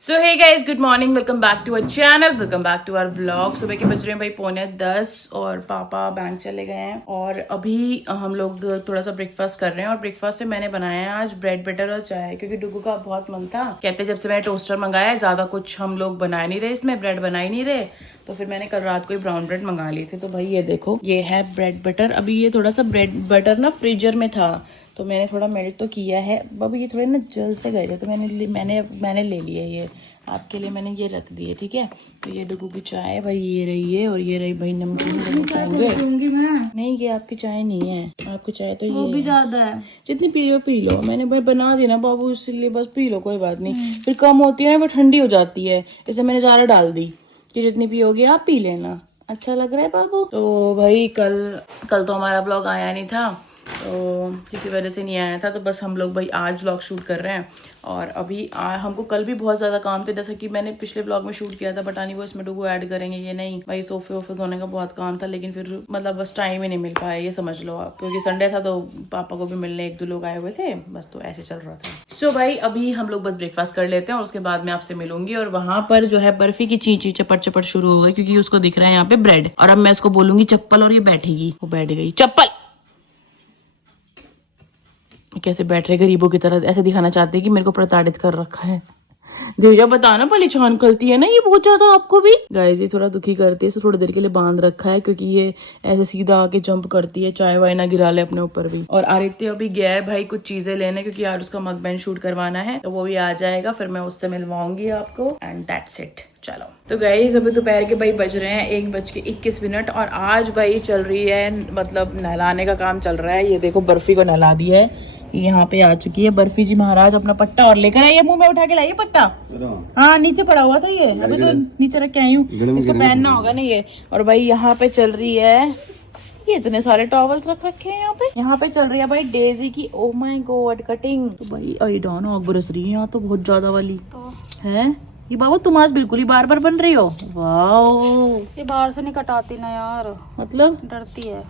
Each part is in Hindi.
So hey guys, good morning, welcome back to our channel, welcome back to our blog. सुबह के बज रहे हैं भाई 9:45 और पापा बैंक चले गए हैं और अभी हम लोग थोड़ा सा ब्रेकफास्ट कर रहे हैं। और ब्रेकफास्ट में मैंने बनाया है आज ब्रेड बटर और चाय, क्योंकि डुगू का बहुत मन था। कहते जब से मैंने टोस्टर मंगाया है ज्यादा कुछ हम लोग बना नहीं रहे, इसमें ब्रेड बना ही नहीं रहे, तो फिर मैंने कल रात को ही ब्राउन ब्रेड मंगा लिए थे। तो भाई ये देखो, ये है ब्रेड बटर। अभी ये थोड़ा सा ब्रेड बटर ना फ्रीजर में था तो मैंने थोड़ा मेल्ट तो किया है। अब ये थोड़े ना जल से गए थे तो मैंने ले लिए। ये आपके लिए मैंने ये रख दिए, ठीक है। तो ये डुगू की चाय भाई, ये रही है, और ये रही भाई नमकीन खाएंगे। नहीं, ये आपकी चाय नहीं है, आपकी चाय तो ये भी ज्यादा है। जितनी पी लो। मैंने भाई बना दी ना बाबू, इसलिए बस पी लो, कोई बात नहीं। फिर कम होती है ना, वो ठंडी हो जाती है, इसलिए मैंने ज़्यादा डाल दी कि जितनी पियोगे आप पी लेना। अच्छा लग रहा है बाबू। तो भाई कल तो हमारा ब्लॉग आया नहीं था, तो किसी वजह से नहीं आया था, तो बस हम लोग भाई आज व्लॉग शूट कर रहे हैं। और अभी हमको कल भी बहुत ज़्यादा काम थे, जैसे कि मैंने पिछले व्लॉग में शूट किया था, बट नहीं वो इसमें डुगू ऐड करेंगे ये नहीं। भाई सोफे वोफे धोने का बहुत काम था, लेकिन फिर मतलब बस टाइम ही नहीं मिल पाया, ये समझ लो आप, क्योंकि संडे था तो पापा को भी मिलने एक दो लोग आए हुए थे, बस तो ऐसे चल रहा था। सो भाई अभी हम लोग बस ब्रेकफास्ट कर लेते हैं और उसके बाद मैं आपसे मिलूंगी। और वहां पर जो है बर्फी की चींची चपट चपट शुरू हो गई, क्योंकि उसको दिख रहा है यहाँ पे ब्रेड, और अब मैं इसको बोलूंगी चप्पल और ये बैठेगी। वो बैठ गई, चप्पल। कैसे बैठ रहे गरीबों की तरह, ऐसे दिखाना चाहते हैं कि मेरे को प्रताड़ित कर रखा है। धीरजा बताना, परेशान करती है ना ये बहुत ज्यादा आपको भी। गाइस ये थोड़ा दुखी करती है, इसे थोड़ी देर के लिए बांध रखा है, क्योंकि ये ऐसे सीधा आके जंप करती है, चाय वाय ना गिरा ले अपने ऊपर भी। और आदित्य अभी गया है भाई कुछ चीजें लेने, क्योंकि यार उसका मकबैन शूट करवाना है, तो वो भी आ जाएगा, फिर मैं उससे मिलवाऊंगी आपको। And that's it. चलो तो गाइस अभी दोपहर के भाई बज रहे हैं 1:21 और आज भाई चल रही है, मतलब नहलाने का काम चल रहा है। ये देखो बर्फी को नहला दिया है, यहाँ पे आ चुकी है बर्फी जी महाराज। अपना पट्टा और लेकर आइए, मुंह में उठा के लाइए पट्टा। हाँ नीचे पड़ा हुआ था ये, अभी तो नीचे रख के आई हूँ, इसको पहनना होगा ना ये। और भाई यहाँ पे चल रही है, ये इतने सारे टॉवल्स रख रखे हैं यहाँ पे चल रही है भाई डेजी की, ओ माय गॉड, कटिंग। तो भाई आई आग बरस रही है यहाँ तो बहुत ज्यादा वाली तो है। ये बाबू तुम आज बिल्कुल ही बार बार बन रही हो। वाओ, ये बाहर से नहीं कटाती ना यार, मतलब डरती है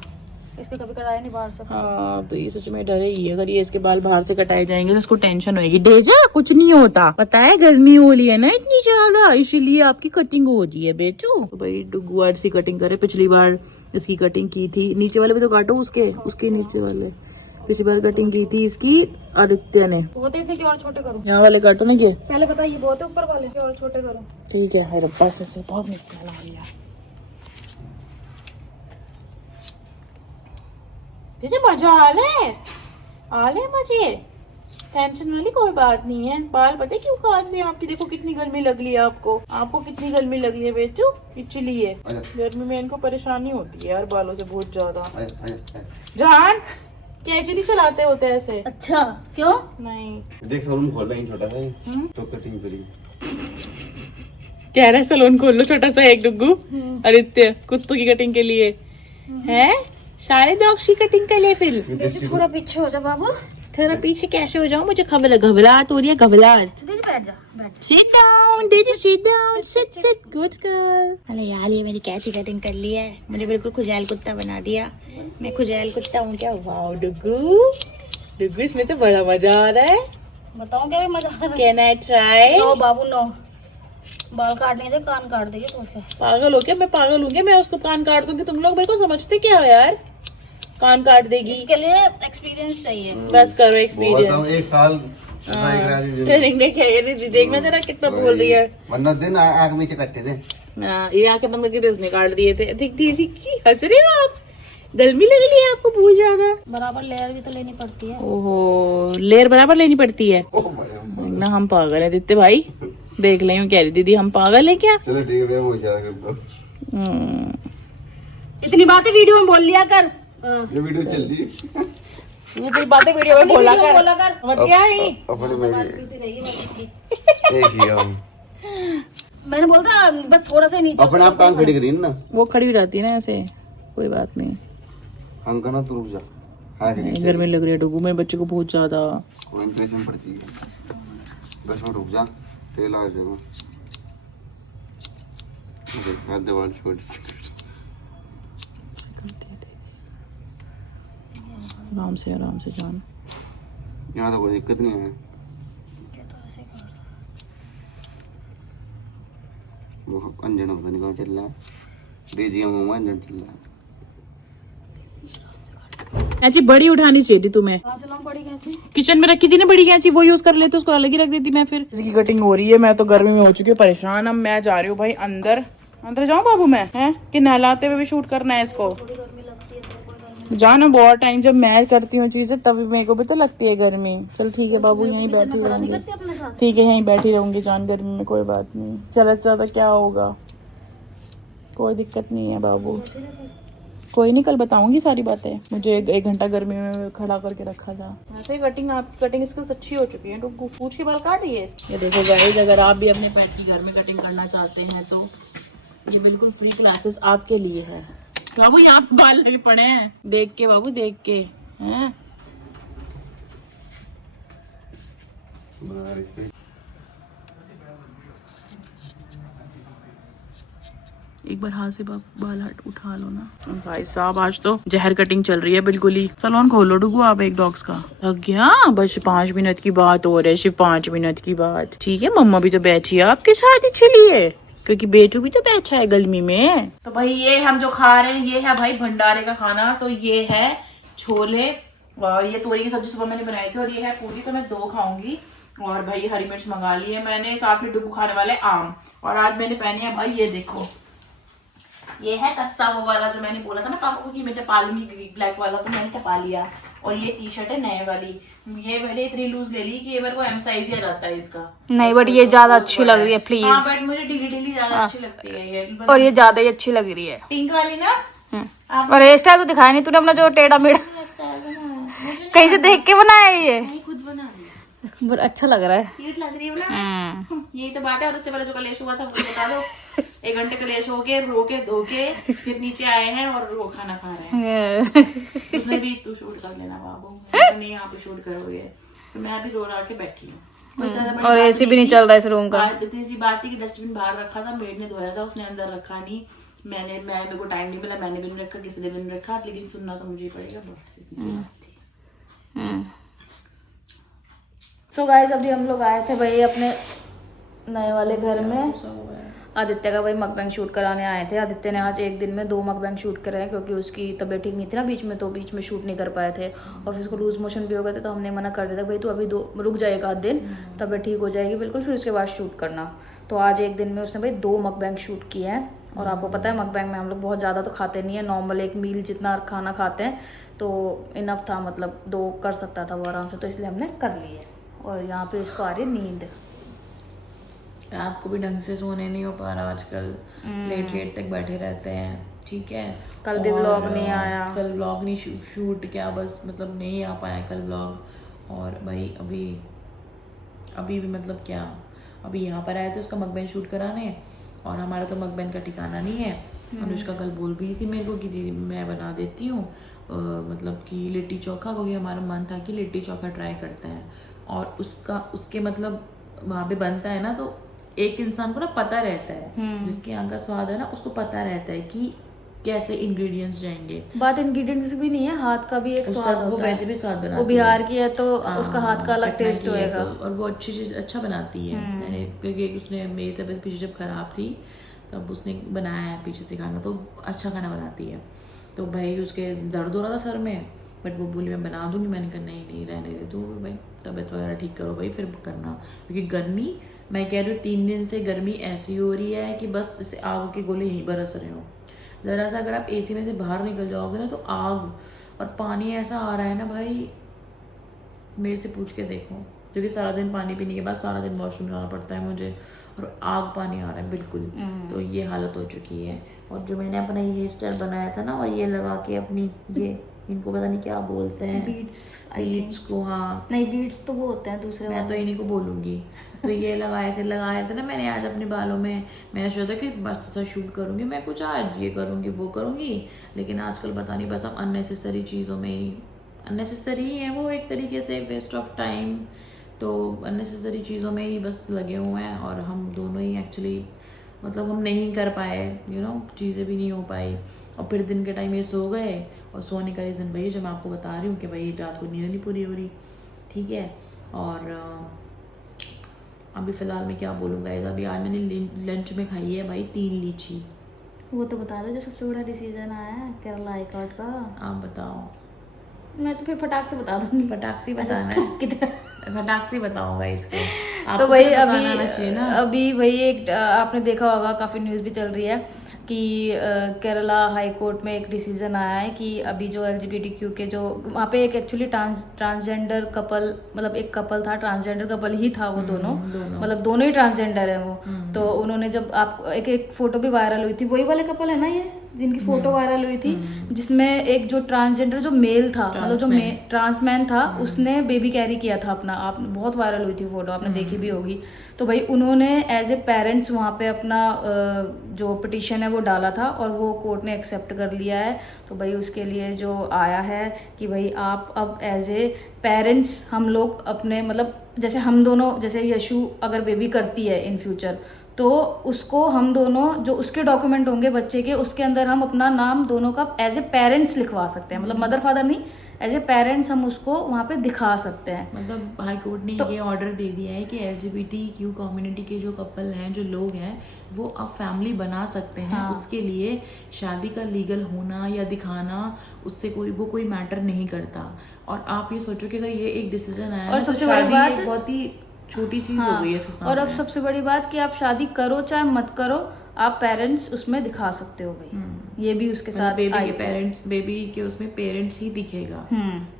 इसके, कभी कटाया नहीं बाहर से। हाँ तो ये सच में डर ही है, अगर ये इसके बाल बाहर से कटाए जाएंगे तो इसको टेंशन होगी। डेजा कुछ नहीं होता, पता है गर्मी हो रही है ना इतनी ज्यादा, इसीलिए आपकी कटिंग हो रही है बेचू। तो भाई डुगू आज सी कटिंग करे, पिछली बार इसकी कटिंग की थी। नीचे वाले भी तो काटो, उसके नीचे वाले पिछली बार कटिंग की थी इसकी आदित्य ने। बहुत है कि और छोटे करूं, यहाँ वाले काटो ना, ये पहले पता ये बहुत है, ऊपर वाले और छोटे करूं। ठीक है। हाय रब्बा, से बहुत मिस्मेल आ रही है। जैसे मजा आ ले मजे, टेंशन वाली कोई बात नहीं है। बाल पता है क्यों काट रहे हैं आपकी, देखो कितनी गर्मी लग रही है आपको कितनी गर्मी लग रही है बेचू, इसलिए गर्मी में इनको परेशानी होती है यार बालों से बहुत ज्यादा। जान कैसे नहीं चलाते होते ऐसे। अच्छा क्यों नहीं देख शोरूम खोल रहे हैं छोटा सा तो कटिंग करी, कह रहे सैलून खोल लो छोटा सा एक डुगू आदित्य कुत्तों की कटिंग के लिए है, सारे डॉग्स की कटिंग कर ले। फिर थोड़ा पीछे हो जा बाबू, थोड़ा पीछे कैसे हो जाऊं, मुझे घबराहट हो रही है, घबराहट। बैठ जा बैठ। Sit down, Daisy, sit down, sit, good girl। अरे यार ये मेरी कैसी कटिंग कर ली है, मुझे बिल्कुल खुजैल कुत्ता बना दिया। मैं खुजैल कुत्ता हूँ क्या? वाओ डुगू, इसमें तो बड़ा मजा आ रहा है। बताऊं क्या भी मजा आ रहा है? Can I try? नो बाबू नो, बाल काटने दे, कान काट देगी तो क्या? पागल हो क्या? मैं पागल हूँ क्या? मैं उसको कान काट दूंगी, तुम लोग मेरे को समझते क्या हो यार? कान काट देगी, इसके लिए एक्सपीरियंस चाहिए। बस करो एक्सपीरियंस। एक साल ट्रेनिंग देखना जरा कितना बोल रही है। वरना दिन आग नीचे कटते थे। ये आके बंद करके इसने काट दिए थे। डेजी की हंस रही हो आप, गर्मी लग रही है आपको बहुत ज्यादा। बराबर लेयर भी तो लेनी पड़ती है। ओहो, लेयर बराबर लेनी पड़ती है ना। हम पागल है दित्ते भाई, देख ले कह रही दीदी हम पागल है क्या? चलो ठीक है, फिर वो इशारा कर दो। इतनी बातें वीडियो में बोल लिया कर। ये वीडियो चल रही है, ये कोई बातें वीडियो में बोला कर समझ गया नहीं। अपने मैंने बोलता बस थोड़ा सा नीचे, अपने आप टांग खड़ी करी ना, वो खड़ी हो जाती है ना ऐसे, कोई बात नहीं। हम करना तो रुक जा। हाँ गर्मी लग रही है डुगू में, बच्चे को बहुत ज्यादा। कोई इंप्रेशन पड़ती है, 10 मिनट रुक जा, तेल आ जाएगा। दीवार छोड़ आराम से जान, यहाँ तो कोई दिक्कत नहीं है। वो अंजन होता नहीं कहाँ चल रहा है, बेजिया मोमा अंजन चल रहा है। कैंची बड़ी उठानी चाहिए थी तुम्हें। कहाँ से लाऊं बड़ी कैंची? किचन में रखी थी ना बड़ी कैंची, वो यूज कर लेते, उसको अलग ही रख देती मैं। फिर इसकी कटिंग हो रही है, मैं तो गर्मी में हो चुकी हूँ परेशान। अब मैं जा रही हूँ भाई अंदर। अंदर जाऊँ बाबू मैं, हैं कि नहलाते हुए भी शूट करना है इसको? थोड़ी गर्मी लगती है तो कोई गर्मी जाना बहुत टाइम, जब मैं करती हूँ चीजें तभी मेरे को भी तो लगती है गर्मी। चल ठीक है बाबू, यहीं बैठी नहीं रहूंगी। करती अपने साथ। ठीक है यहीं बैठी रहूंगी जान, गर्मी में कोई बात नहीं, ज्यादा से ज्यादा क्या होगा, कोई दिक्कत नहीं है बाबू। कोई नहीं, कल बताऊंगी सारी बातें। मुझे एक घंटा गर्मी में खड़ा करके रखा था। वैसे ही कटिंग, आपकी कटिंग स्किल्स अच्छी हो चुकी है। तो पूछ के बाल काट दिए ये देखो गाइस, अगर आप भी अपने पेट की घर में कटिंग करना चाहते हैं तो ये बिल्कुल फ्री क्लासेस आपके लिए है। बाबू यहाँ पे बाल लगे पड़े हैं, देख के बाबू, देख के हैं। एक बार हाथ से बाल हट उठा लो ना। भाई साहब आज तो जहर कटिंग चल रही है बिल्कुल ही। सलोन खोलो डुगू आप एक डॉग्स का। लग गया बस 5 मिनट की बात हो रही है, सिर्फ 5 मिनट की बात। ठीक है मम्मा भी तो बैठी है आपके साथ इसीलिए, क्योंकि बेटू भी तो बैठा है गर्मी में। तो भाई ये हम जो खा रहे हैं ये है भाई भंडारे का खाना। तो ये है छोले और ये तोरी की सब्जी सुबह मैंने बनाई थी, और ये है पूरी, तो मैं 2 खाऊंगी। और भाई हरी मिर्च मंगा ली है मैंने। साथ में डुगू खाने वाले आम। और आज मैंने पहने है भाई ये देखो, ये है कस्सा वो वाला जो मैंने बोला था ना पापा को कि मैं टपा लूंगी ब्लैक वाला, तो मैंने टपा लिया। और ये टी शर्ट है नए वाली, ये मैंने इतनी लूज ले ली कि ये मेरे को एम साइज ही आ जाता है इसका। नहीं बट ये ज्यादा अच्छी लग रही है प्लीज। हाँ बट मुझे ढीली ढीली ज्यादा अच्छी लगती है ये। और ये ज्यादा ही अच्छी लग रही है। पिंक वाली ना। और हेयर स्टाइल तो दिखाया नहीं तूने अपना, जो टेढ़ा मेढ़ा कहीं से देख के बनाया है ये? खुद बना लिया, बट अच्छा लग रहा है। क्यूट लग रही है ना। यही तो बात है। और उससे पहले जो कलेश हुआ था वो बता दो। 1 घंटे कलेश हो के रो के धो के फिर नीचे आए हैं और वो खाना खा रहे हैं। उसमें भी तू शूट कर लेना बाबू, नहीं आप ही शूट करोगे। तो मैं अभी रो रहा के बैठी हूँ। और एसी भी नहीं चल रहा है इस रूम का। इतनी सी बात थी कि डस्टबिन बाहर रखा था, मेड ने धोया था, उसने अंदर रखा नहीं। मेरे को टाइम नहीं मिला, मैंने भी नहीं रखा, किसी ने भी नहीं रखा, लेकिन सुनना तो मुझे ही पड़ेगा। सो गाइस अभी हम लोग आए थे भाई अपने नए वाले घर में। आदित्य का भाई मकबैंग शूट कराने आए थे। आदित्य ने आज एक दिन में 2 मकबैंग शूट कराए, क्योंकि उसकी तबीयत ठीक नहीं थी ना बीच में, तो बीच में शूट नहीं कर पाए थे। और फिर उसको लूज मोशन भी हो गए थे, तो हमने मना कर दिया था भाई तू अभी रुक जाएगा 1 दिन, तबीयत ठीक हो जाएगी बिल्कुल, फिर उसके बाद शूट करना। तो आज एक दिन में उसने भाई 2 मकबैंग शूट किए हैं। और आपको पता है मकबैंग में हम लोग बहुत ज़्यादा तो खाते नहीं है, नॉर्मल एक मील जितना खाना खाते हैं, तो इनफ था, मतलब 2 कर सकता था वो आराम से, तो इसलिए हमने कर लिए। और यहाँ पे इसको आ रही है नींद। रात को भी ढंग से सोने नहीं हो पा रहा आजकल, लेट तक बैठे रहते हैं। ठीक है, कल भी व्लॉग नहीं आया, कल व्लॉग नहीं शूट क्या, बस मतलब नहीं आ पाया कल व्लॉग। और भाई अभी भी मतलब क्या, अभी यहाँ पर आए थे उसका मकबैंग शूट कराने, और हमारा तो मकबैंग का ठिकाना नहीं है। अनुष्का कल बोल भी रही थी मेरे को कि दीदी मैं बना देती हूँ मतलब कि लिट्टी चोखा, क्योंकि हमारा मन था कि लिट्टी चोखा ट्राई करते हैं। और उसके मतलब वहाँ पे बनता है ना, तो एक इंसान को ना पता रहता है, जिसके यहाँ का स्वाद है ना उसको पता रहता है कि कैसे इंग्रेडिएंट्स जाएंगे। बात इंग्रेडिएंट्स भी नहीं है, हाथ का भी एक स्वाद होता है। वो वैसे भी स्वाद बनाती है, वो बिहार की है तो उसका हाथ का अलग टेस्ट होएगा। और वो अच्छी चीज अच्छा बनाती है। मैंने क्योंकि उसने, मेरी तबीयत पीछे जब खराब थी तब उसने बनाया है पीछे से खाना, तो अच्छा खाना बनाती है। तो भाई उसके दर्द हो रहा था सर में, बट वो बोली मैं बना दूंगी। मैंने कहा नहीं रहने दे, तो भाई तबीयत वगैरह ठीक करो भाई फिर करना, क्योंकि गर्मी, मैं कह रही हूँ 3 दिन से गर्मी ऐसी हो रही है कि बस जैसे आग के गोले यहीं बरस रहे हो। ज़रा सा अगर आप एसी में से बाहर निकल जाओगे ना तो आग, और पानी ऐसा आ रहा है ना भाई, मेरे से पूछ के देखो, क्योंकि सारा दिन पानी पीने के बाद सारा दिन वॉशरूम जाना पड़ता है मुझे, और आग पानी आ रहा है बिल्कुल। तो ये हालत हो चुकी है। और जो मैंने अपना ये स्टाइल बनाया था ना, और ये लगा के अपनी ये, इनको पता नहीं क्या बोलते हैं, बीट्स को, हाँ नहीं बीट्स तो वो होते हैं दूसरे, मैं तो इन्हीं को बोलूँगी। तो ये लगाए थे ना मैंने आज अपने बालों में। मैंने सोचा कि मस्त सा शूट करूँगी मैं, कुछ आज ये करूँगी वो करूँगी, लेकिन आजकल पता नहीं बस अब अननेसेसरी चीज़ों में ही, अननेसेसरी ही है वो एक तरीके से, वेस्ट ऑफ टाइम। तो अननेसेसरी चीज़ों में ही बस लगे हुए हैं, और हम दोनों ही एक्चुअली मतलब हम नहीं कर पाए, चीज़ें भी नहीं हो पाई। और फिर दिन के टाइम ये सो गए, और सोने का रीज़न वही जो मैं आपको बता रही हूँ कि भाई रात को नींद नहीं पूरी हो रही। ठीक है, और अभी फिलहाल मैं क्या बोलूँ गाइस, अभी आज मैंने लंच में खाई है भाई 3 लीची। वो तो बता दो जो सबसे बड़ा डिसीजन आया है केरला हाई कोर्ट का। आप बताओ। मैं तो फिर फटाक से बता दूंगी। फटाक से बताना है, फटाक से बताऊंगा इसको। तो भाई अभी अभी वही एक आपने देखा होगा, काफ़ी न्यूज़ भी चल रही है कि केरला हाई कोर्ट में एक डिसीजन आया है कि अभी जो LGBTQ के जो वहाँ पे एक एक्चुअली ट्रांसजेंडर कपल, मतलब एक कपल था, ट्रांसजेंडर कपल ही था वो दोनों, मतलब दोनों ही ट्रांसजेंडर है वो। तो उन्होंने जब आप एक फोटो भी वायरल हुई थी, वही वाले कपल है ना ये जिनकी फोटो वायरल हुई थी, जिसमें एक जो ट्रांसजेंडर जो मेल था, मतलब जो ट्रांसमैन था, उसने बेबी कैरी किया था अपना। आप बहुत वायरल हुई थी फोटो, आपने देखी भी होगी। तो भाई उन्होंने एज ए पेरेंट्स वहाँ पे अपना जो पिटिशन है वो डाला था और वो कोर्ट ने एक्सेप्ट कर लिया है। तो भाई उसके लिए जो आया है कि भाई आप अब एज ए पेरेंट्स हम लोग अपने, मतलब जैसे हम दोनों, जैसे यशु अगर बेबी करती है इन फ्यूचर, तो उसको हम दोनों जो उसके डॉक्यूमेंट होंगे बच्चे के, उसके अंदर हम अपना नाम दोनों का एज ए पेरेंट्स लिखवा सकते हैं, मतलब मदर फादर नहीं, एज ए पेरेंट्स हम उसको वहाँ पे दिखा सकते हैं। मतलब हाई कोर्ट ने ये ऑर्डर दे दिया है कि LGBTQ कम्युनिटी के जो कपल हैं, जो लोग हैं, वो अब फैमिली बना सकते हैं। उसके लिए शादी का लीगल होना या दिखाना, उससे कोई मैटर नहीं करता। और आप ये सोचो कि अगर ये एक डिसीजन आया और तो सबसे बड़ी शादी बात, एक बहुत ही छोटी चीज हो गई है इसके और अब सबसे बड़ी बात कि आप शादी करो चाहे मत करो, आप पेरेंट्स उसमें दिखा सकते हो भाई। ये भी उसके साथ बेबी के पेरेंट्स, बेबी के उसमें पेरेंट्स ही दिखेगा,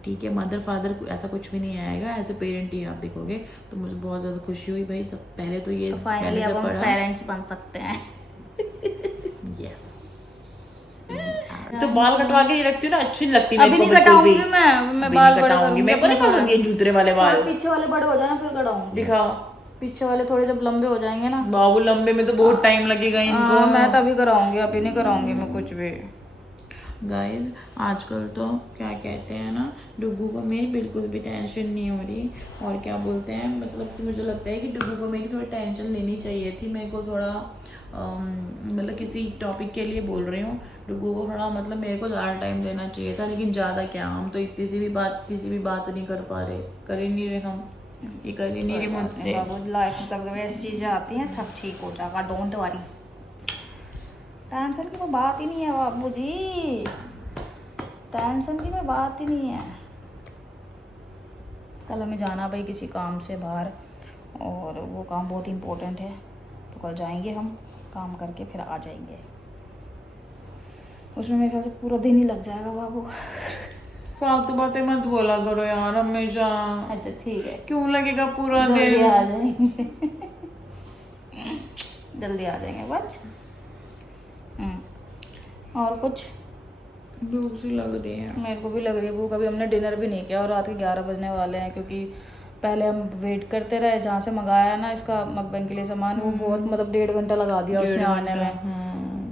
ठीक है, मदर फादर ऐसा कुछ भी नहीं आएगा, एज ए पेरेंट ही आप दिखोगे। तो मुझे बहुत ज्यादा खुशी हुई भाई। सब पहले तो ये फाइनली अब हम पेरेंट्स बन सकते हैं। यस। तो बाल कटवा के रखती हूँ ना, अच्छी नहीं लगती अभी नहीं कटाऊंगी मैं बाल बड़े करूंगी। मेरे को नहीं पसंद ये जूतरे वाले बाल। पीछे वाले बड़े हो जाए ना फिर कटाऊंगी। दिखा, पीछे वाले थोड़े जब लंबे हो जाएंगे ना, बाबू लंबे में तो बहुत टाइम लगेगा इनको। मैं तभी कराऊंगी, अभी नहीं कराऊंगी मैं कुछ भी। गाइज आजकल तो क्या कहते हैं ना, डुग्गू को मेरी बिल्कुल भी टेंशन नहीं हो रही। और क्या बोलते हैं, मतलब कि मुझे लगता है कि डुग्गू को मेरी थोड़ी टेंशन लेनी चाहिए थी। मेरे को थोड़ा मतलब किसी टॉपिक के लिए बोल रही हूँ, डुग्गू को थोड़ा मतलब मेरे को ज़्यादा टाइम देना चाहिए था। लेकिन ज़्यादा क्या, हम तो इतनी सी भी बात नहीं कर पा रहे, कर ही नहीं रहे हम, ये कर ही नहीं रहे मुझसे। लाइफ में कभी ऐसी चीजें आती हैं, सब ठीक हो जाएगा, डोंट वरी। टेंशन की कोई बात ही नहीं है बाबू जी, टेंशन की कोई बात ही नहीं है। कल हमें जाना भाई किसी काम से बाहर, और वो काम बहुत इम्पोर्टेंट है, तो कल जाएंगे हम, काम करके फिर आ जाएंगे। उसमें मेरे ख्याल से पूरा दिन ही लग जाएगा बाबू। फालतू बातें मत बोला करो यार हमेशा। अच्छा ठीक है, क्यों लगेगा पूरा जल्दी दिन? आ जाएंगे। जल्दी आ जाएंगे बस। और कुछ भूख सी लग रही है। मेरे को भी लग रही है भूख। अभी हमने डिनर भी नहीं किया और रात के 11 बजने वाले हैं, क्योंकि पहले हम वेट करते रहे, जहाँ से मंगाया ना इसका मकबैंग के लिए सामान, वो बहुत मतलब 1.5 घंटा लगा दिया उसने आने में।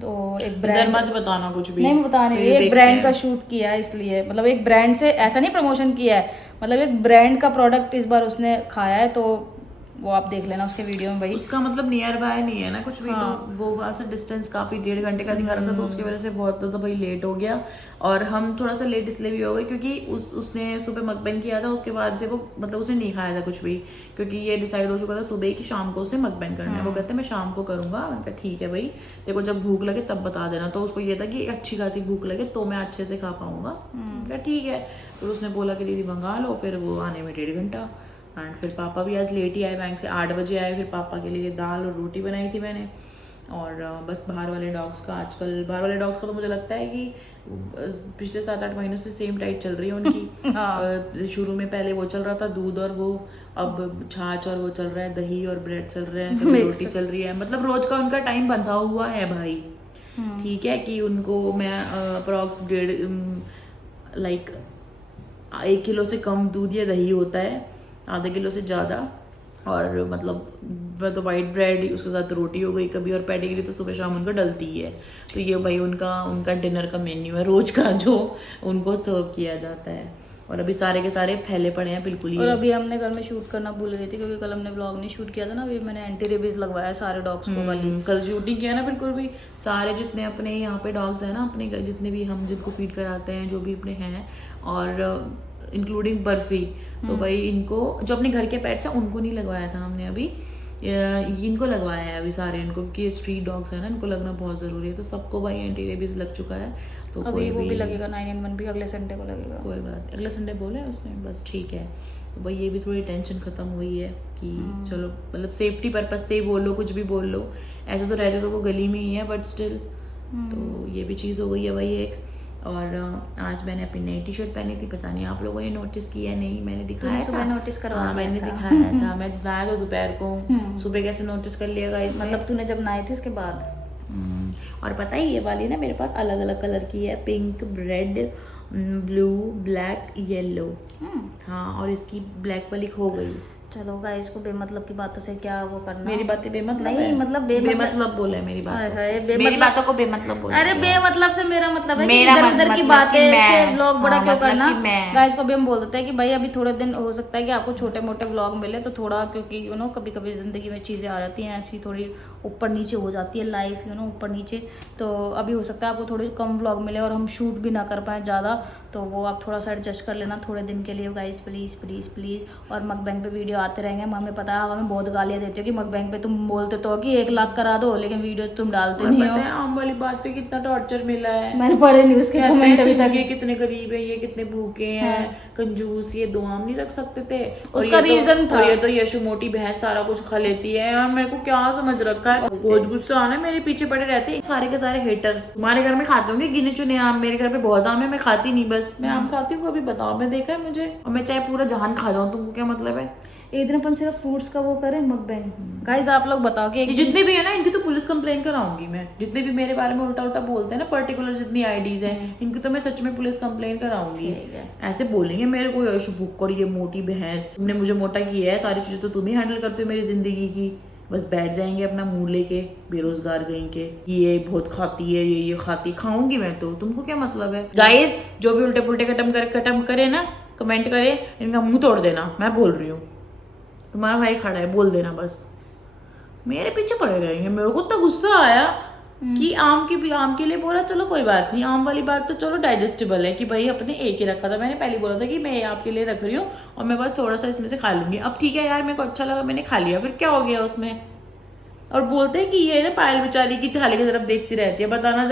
तो एक ब्रांड, मत बताना कुछ भी, नहीं बता नहीं रही, एक ब्रांड का शूट किया है इसलिए, मतलब एक ब्रांड से ऐसा नहीं प्रमोशन किया है, मतलब एक ब्रांड का प्रोडक्ट इस बार उसने खाया है, तो वो आप देख लेना उसके वीडियो में भाई। उसका मतलब नियर बाय नहीं है ना कुछ भी। तो वो वहाँ से डिस्टेंस काफ़ी 1.5 घंटे का दिखा रहा था, तो उसकी वजह से बहुत ज़्यादा भाई लेट हो गया। और हम थोड़ा सा लेट इसलिए भी हो गए क्योंकि उसने सुबह मकबैंग किया था, उसके बाद से वो मतलब उसने नहीं खाया था कुछ भी, क्योंकि ये डिसाइड हो चुका था सुबह कि शाम को उसने मकबैंग करना है। वो कहते हैं मैं शाम को करूँगा। मैंने कहा ठीक है भाई, देखो जब भूख लगे तब बता देना। तो उसको ये था कि अच्छी खासी भूख लगे तो मैं अच्छे से खा पाऊँगा। ठीक है, फिर उसने बोला कि दीदी मंगा लो, फिर वो आने में 1.5 घंटा। एंड फिर पापा भी आज लेट ही आए, बैंक से 8 बजे आए। फिर पापा के लिए दाल और रोटी बनाई थी मैंने। और बस बाहर वाले डॉग्स का तो मुझे लगता है कि पिछले 7-8 महीनों से सेम डाइट चल रही है उनकी। शुरू में पहले वो चल रहा था दूध और वो, अब छाछ और वो चल रहा है, दही और ब्रेड चल रहे हैं, कभी रोटी चल रही है। मतलब रोज का उनका टाइम बंधा हुआ है भाई। ठीक है कि उनको मैं अप्रॉक्स 1 किलो से कम दूध या दही होता है, आधे किलो से ज़्यादा। और मतलब तो वाइट ब्रेड, उसके साथ रोटी हो गई कभी, और पेडिग्री तो सुबह शाम उनको डलती ही है। तो ये भाई उनका डिनर का मेन्यू है रोज का, जो उनको सर्व किया जाता है। और अभी सारे के सारे फैले पड़े हैं बिल्कुल ही। और अभी हमने घर में शूट करना भूल गए थे, क्योंकि कल हमने व्लॉग नहीं शूट किया था ना। अभी मैंने एंटी रेबीज लगवाया सारे डॉग्स को। कल शूट नहीं किया ना बिल्कुल भी। सारे जितने अपने यहाँ पे डॉग्स हैं ना, अपने जितने भी हम जिनको फीड कराते हैं, जो भी अपने हैं, और इंक्लूडिंग बर्फी, तो भाई इनको जो अपने घर के पेट्स हैं उनको नहीं लगवाया था हमने अभी। इनको लगवाया है अभी सारे इनको, क्योंकि स्ट्रीट डॉग्स है ना, इनको लगना बहुत ज़रूरी है। तो सबको भाई एंटी रेबीज लग चुका है, तो अभी वो भी लगेगा 9-in-1 भी अगले संडे को लगेगा। कोई बात, अगले संडे बोले उसने, बस ठीक है। तो भाई ये भी थोड़ी टेंशन खत्म हुई है कि चलो मतलब सेफ्टी पर्पज से ही बोल लो, कुछ भी बोल लो, ऐसे तो रहते तो वो गली में ही है बट स्टिल, तो ये भी चीज़ हो गई है भाई एक। और आज मैंने अपनी नई टी शर्ट पहनी थी, पता नहीं आप लोगों ने नोटिस किया नहीं, मैंने दिखाया सुबह नोटिस करवा हाँ, मैंने दिया था। दिखाया था, मैं दिखाया था दोपहर को, सुबह कैसे नोटिस कर लिया गाइस, मतलब तूने जब नहाई थी उसके बाद। और पता है ये वाली ना मेरे पास अलग अलग कलर की है, pink, red, blue, black, yellow. हाँ, और इसकी ब्लैक वाली खो गई। चलो गाइस को बेमतलब की बातों से क्या वो करना। मेरी बातें बेमतलब नहीं, है? मतलब बेमतलब बोला है मेरी बात, हाय, मेरी बातों को बेमतलब बोला। अरे बेमतलब से मेरा मतलब है कि मेरा इधर उधर की मतलब बातें कि मैं- से व्लॉग बड़ा हाँ, क्यों मतलब करना। कि मैं- गाइस को भी हम बोल देते हैं कि भाई अभी थोड़े दिन हो सकता है कि आपको छोटे मोटे व्लॉग मिले, तो थोड़ा क्योंकि कभी कभी जिंदगी में चीजें आ जाती हैं ऐसी, थोड़ी ऊपर नीचे हो जाती है लाइफ, ऊपर नीचे। तो अभी हो सकता है आपको थोड़ी कम व्लॉग मिले और हम शूट भी ना कर पाए ज़्यादा, तो वो आप थोड़ा सा एडजस्ट कर लेना थोड़े दिन के लिए गाइस, प्लीज़ प्लीज़ प्लीज़। और मकबैंग पे वीडियो आते रहेंगे, हमें पता है आप हमें बहुत गालियाँ देते हो कि मकबैंग पे तुम बोलते तो हो कि 1 लाख करा दो, लेकिन वीडियो तुम डालते नहीं हो। आम वाली बात पे कितना टॉर्चर मिला है, मैंने पढ़े नहीं उसके कहते कमेंट हैं अभी तक। ये कितने गरीब है, ये कितने भूखे हैं, कंजूस, ये 2 आम नहीं रख सकते थे। और उसका ये तो- रीजन था। और ये तो यशु मोटी भैंस सारा कुछ खा लेती है यार, मेरे को क्या समझ रखा है। बहुत गुस्सा आना, मेरे पीछे पड़े रहते हैं सारे के सारे हेटर। तुम्हारे घर में खाते होंगे गिने चुने आम, मेरे घर पे बहुत आम है, मैं खाती नहीं, बस मैं आम खाती हूँ, अभी बताओ, मैं देखा है मुझे, और मैं चाहे पूरा जहान खा जाऊँ, तुमको क्या मतलब है? एक दिन अपन सिर्फ फ्रूट्स का वो करें मकबैंग। गाइस आप लोग बताओ कि ये जितने भी है ना, इनकी तो पुलिस कंप्लेन कराऊंगी मैं, जितने भी मेरे बारे में उल्टा उल्टा बोलते हैं ना, पर्टिकुलर जितनी आईडीज हैं, इनकी तो मैं सच में पुलिस कंप्लेन कराऊंगी। ठीक है। ऐसे बोलेंगे मेरे को, यश भुक्कड़, ये मोटी भैंस, तुमने मुझे मोटा किया है, सारी चीजें तो तुम ही हैंडल करते हो मेरी जिंदगी की, बस बैठ जाएंगे अपना मुंह लेके, बेरोजगार कहीं के, ये बहुत खाती है, ये खाती, खाऊंगी मैं तो, तुमको क्या मतलब है? गाइस जो भी उल्टे पुल्टे कटम करे ना, कमेंट करे, इनका मुंह तोड़ देना, मैं बोल रही हूँ, तुम्हारा भाई खड़ा है, बोल देना बस, मेरे पीछे पड़े रहेंगे। मेरे को तो गुस्सा आया कि आम के लिए बोला, चलो कोई बात नहीं, आम वाली बात तो चलो डाइजेस्टेबल है कि भाई अपने एक ही रखा था, मैंने पहले बोला था कि मैं आपके लिए रख रही हूँ और मैं बस थोड़ा सा इसमें से खा लूंगी, अब ठीक है यार, मेरे को अच्छा लगा, मैंने खा लिया, फिर क्या हो गया उसमें? और बोलते हैं कि ये ना पायल बेचारी की थाली की तरफ देखती रहती है, बताना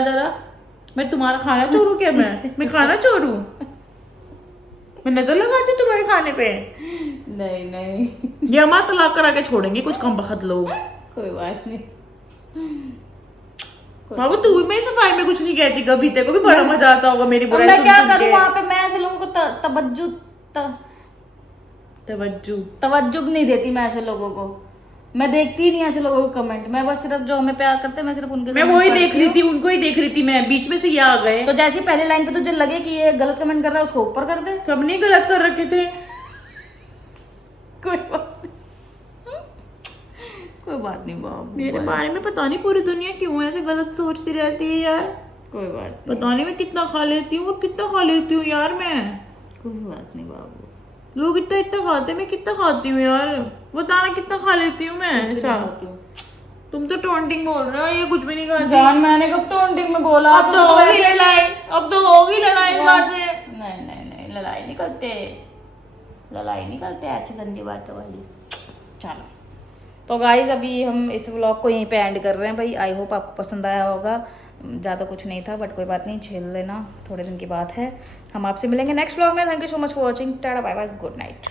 जरा मैं तुम्हारा खाना चोरूं क्या? मैं खाना चोरूं? मैं नजर लगाती हूँ तुम्हारे खाने पे? नहीं ये हमारा तलाक करा के छोड़ेंगे कुछ कम बखत लोग। कोई बात नहीं। बाबू तू भी मेरी सफाई में कुछ नहीं कहती कभी, तेरे को भी बड़ा मजा आता होगा मेरी अब बुराई मैं सुन क्या सुन करूँ के। वहाँ पे, मैं ऐसे लोगों को तवज्जो नहीं देती मैं ऐसे लोगों को, मैं देखती ही नहीं ऐसे लोगों को कमेंट, मैं बस सिर्फ जो हमें प्यार करते हैं मैं सिर्फ उनके मैं comment वही पढ़ती देख रही हूँ। थी, उनको ही देख रही थी मैं, बीच में से ये आ गए। तो जैसे पहले लाइन पे तुझे लगे कि ये गलत कमेंट कर रहा है, उसको ऊपर कर दे। सबने गलत कर रखे थे। कोई बात नहीं, कोई बात नहीं बाबू, मेरे बारे में पता नहीं पूरी दुनिया क्यों ऐसे गलत सोचती रहती है यार, कोई बात पता नहीं मैं कितना खा लेती हूँ और कितना खा लेती हूँ यार मैं। कोई बात नहीं बाबू। लोग इतना खाते हैं, मैं कितना खाती हूँ यार, बताना कितना खा लेती हूँ मैं ऐसा। तुम तो टोंटिंग बोल रहे हो, ये कुछ भी नहीं खाती। जान मैंने कब टोंटिंग में बोला? अब तो होगी लड़ाई, अब तो होगी लड़ाई इस बात में। नहीं लड़ाई नहीं करते अच्छी गंदी बातों वाली। चलो तो गाइज अभी हम इस व्लॉग को यहीं पे एंड कर रहे हैं भाई, आई होप आपको पसंद आया होगा। ज़्यादा कुछ नहीं था बट कोई बात नहीं, झेल लेना, थोड़े दिन की बात है। हम आपसे मिलेंगे नेक्स्ट व्लॉग में। Thank you so much for watching, tata bye bye, good night.